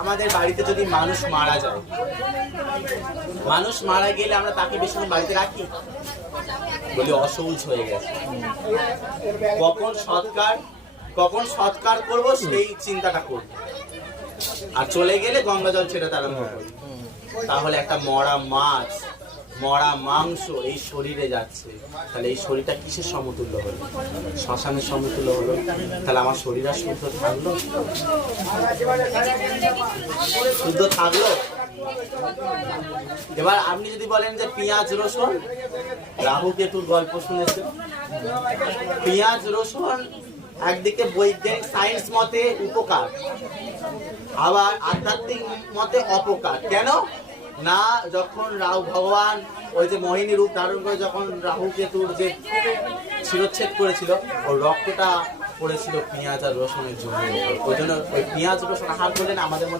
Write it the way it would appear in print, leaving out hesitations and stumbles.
আমাদের বাড়িতে যদি মানুষ মারা যায়, মানুষ মারা গেলে আমরা তাকে বেশিক্ষণ বাড়িতে রাখি, বলি অসৌচ হয়ে গেছে। কখন সৎকার করব সেই চিন্তাটা করব, আর চলে গেলে গঙ্গা জল ছেড়ে তার তাহলে একটা মরা মাছ, মরা মাংস এই শরীরে যাচ্ছে, তাহলে এই শরীরটা কিসের সমতুল্য হলো? শ্মশানের সমতুল্য হলো। তাহলে আমার শরীর আর শুদ্ধ থাকলো? শুদ্ধ থাকলো? এবার আপনি যদি বলেন যে পেঁয়াজ রসুন, রাহু কেতুর গল্প শুনেছেন, পেঁয়াজ রসুন একদিকে বৈজ্ঞানিক সায়েন্স মতে উপকার, আবার আধ্যাত্মিক মতে অপকার। কেন না, যখন রাহু ভগবান ওই যে মোহিনী রূপ ধারণ করে যখন রাহু কেতুর যে শিরচ্ছেদ করেছিল, ওর রক্তটা পড়েছিল পেঁয়াজ আর রসুনের জন্য। ওই জন্য ওই পেঁয়াজ রসুন আহার করলে আমাদের মধ্যে